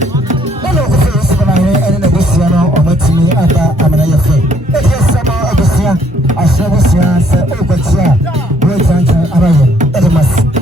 Hello, office for my and the Luciano or Matini Ata Amanayafe. If you're somehow a Lucia, I shall be sure, over here. Wait until Amaya, Edemas.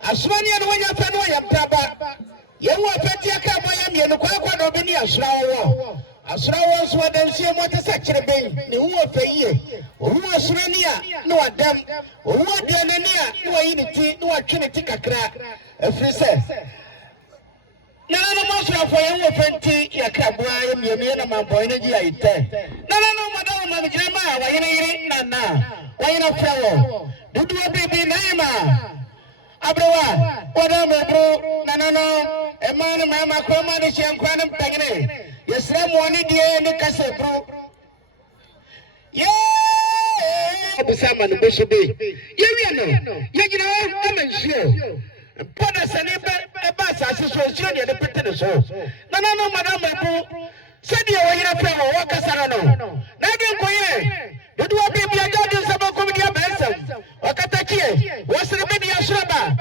asomani no wanya fa no ya mpaba ye wo afati aka boya me no kwa no be ni asrawo asrawo so wadansie mo te sakire ben ne wo afayie wo asomani a no adam wo adanani a no yi ne ti no atwe ne ti kakra afiri se nana mo asrafo ye wo fanti ya kraboa ye miemie na mamboy ne gi ayite nana madam ma gire ma wa yene yire nana wa yene frawo dudu bibi naima abrewa wada mebro nanano emane mama ko ma de chenkwa ne mpagene yesra mo ni die ne kase bro ye obusama no beshebe ye wi no ye gina amanhio poda sane ba asase so sire de pete ne so nanano madam mebro sedi o yira pe wo wakasara no na de nkoye dudu bibi ajade sabo komidi abensam wakatakie wasire be ni asraba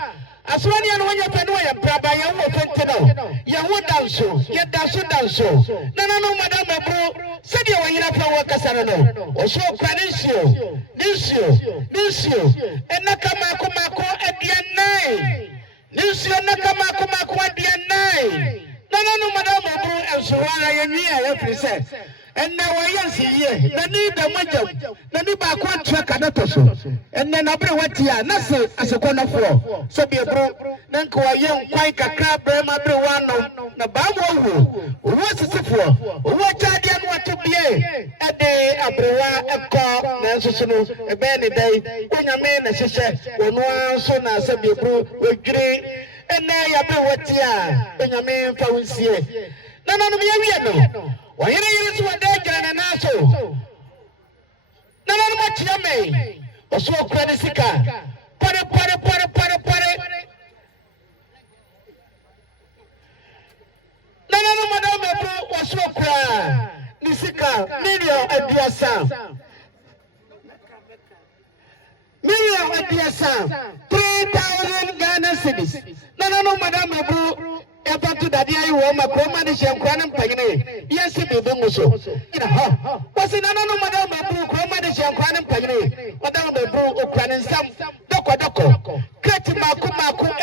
asrani anu wanya pe no ya braba ya wo fente no ya wo danso ya danso nanano madam mebro sedi o yira pe wo wakasara no o so kwanisio nisio enaka mako edianai nisio enaka mako edianai nanano madam mebro ensowa ya nyi ya frise enna wayansi ye nani da majam nani ba ko traka na toso enna na bre watia na se asekona fo so be bro nan ko wayen kwai kakra bre ma bre wano na ba mo wo sisifo wo chade no atobie ede abrewa eko na nsoso no ebe ne dai onyame na hyehyɛ ono anso na se be bro wodwire enna ya bre watia onyame mfa wonsie nana no me wie no wayere yere so wada gira na naso nana no matia me oso okura ne sika pare nana no madam mebro oso okura ne sika million abiasa 3,000 Ghana cedis nana no madam mebro ever to that year, you want my command is young Quanum Pagane. Yes, it will be so. Was it another madam of command is young Quanum Pagane? Madame the Bro of Quanin Sam, Doko, Cutting Maku,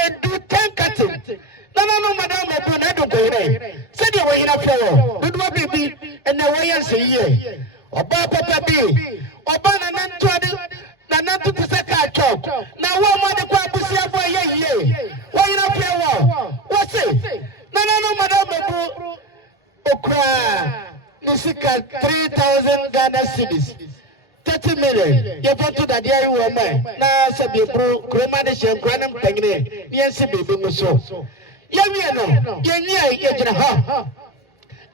and do 10 cutting. No, madame of Brunado Gore. Said you were in a floor. Good one, baby, and the way I say ye. Or Papa B. Or Banana Nanatu to Saka chop. Now, one mother Quapusia for ye. Why you not play? What's it? No, madam Okra. Nisika 3,000 Ghana cedis. 30 million. You want to that year you were mine. Now, Sabi Bro, Cromadish and Granum Pagane. Yes, baby, Musso. Yamiano, Yanya,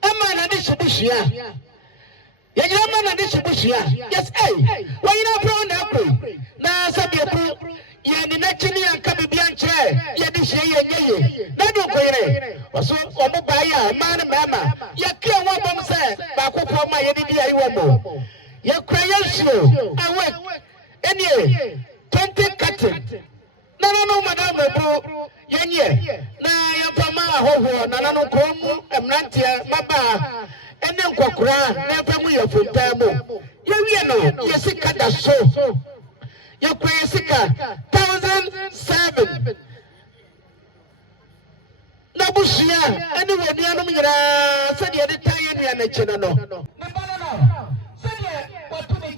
a man and distribution. Yaman and distribution. Yes, eh? Why you not brown apple? Now, Sabi Bro. Ye naturally and come beyond chair. Ye dish ye. Nadu Quere. So, Omobaya, man, mamma. Ye kill one bomb say, Baku for my idea. Ye creation. I went. Any 20 cutting. No, madam, bro. Ye. Na Yapama, ho, Nanano Comu, and Nantia, Maba. And then Quakra, never we are from Tamo. You know, yes, it cut us so. You pay sika 1,007. Nabushia, anyway, the enemy said you had tired and a channel. No. Said what to me,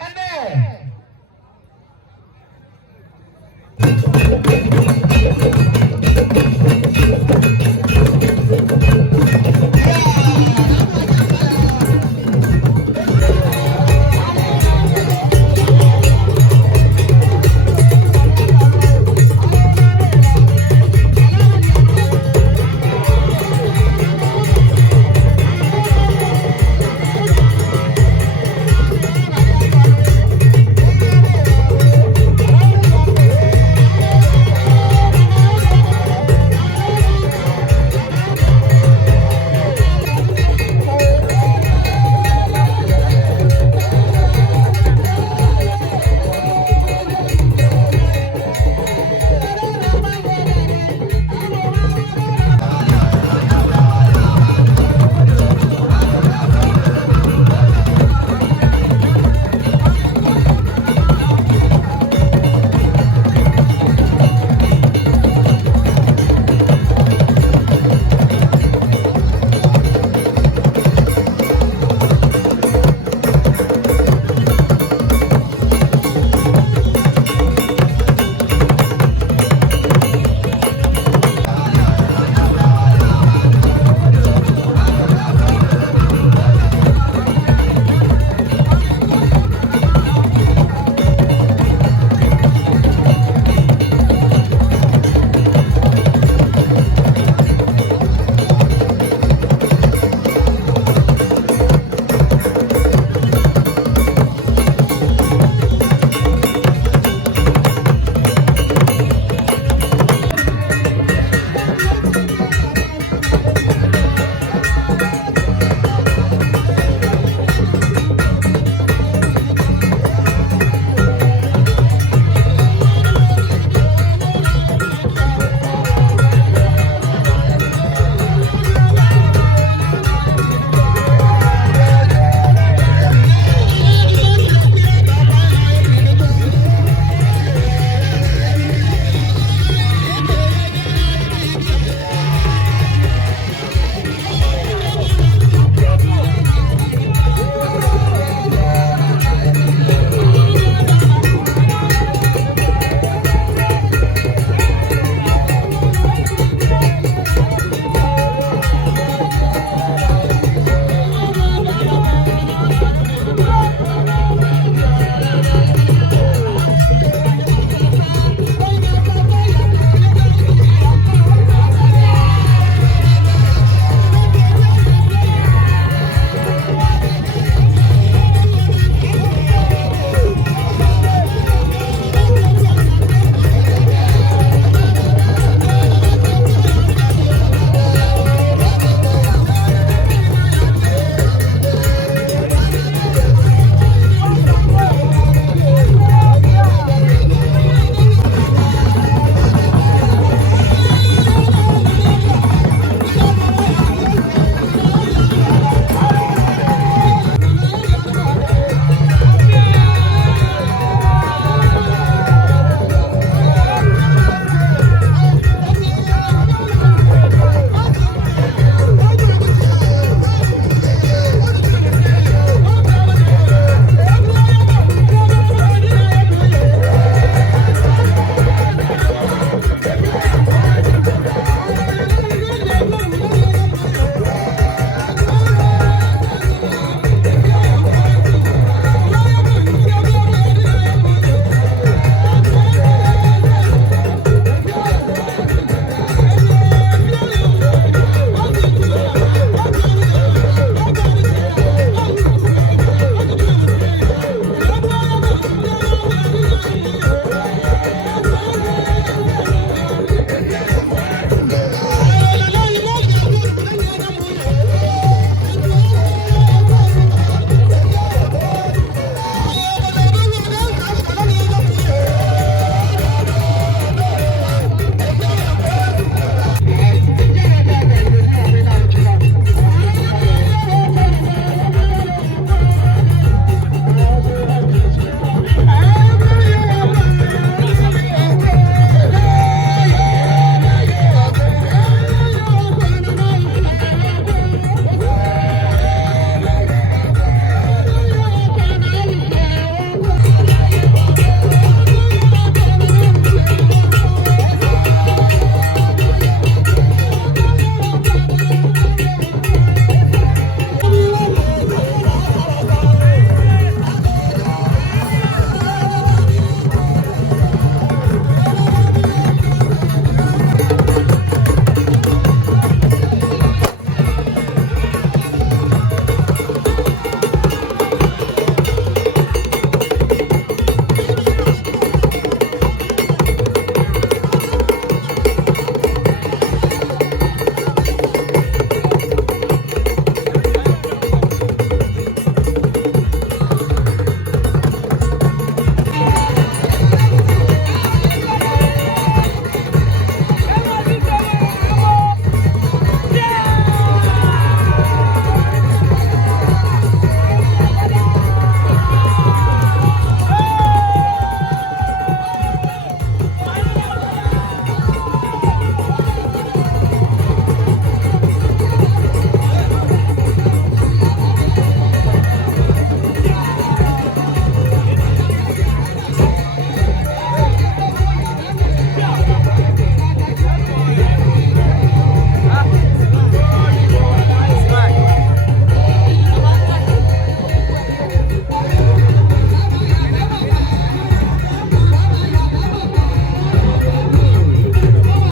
and there.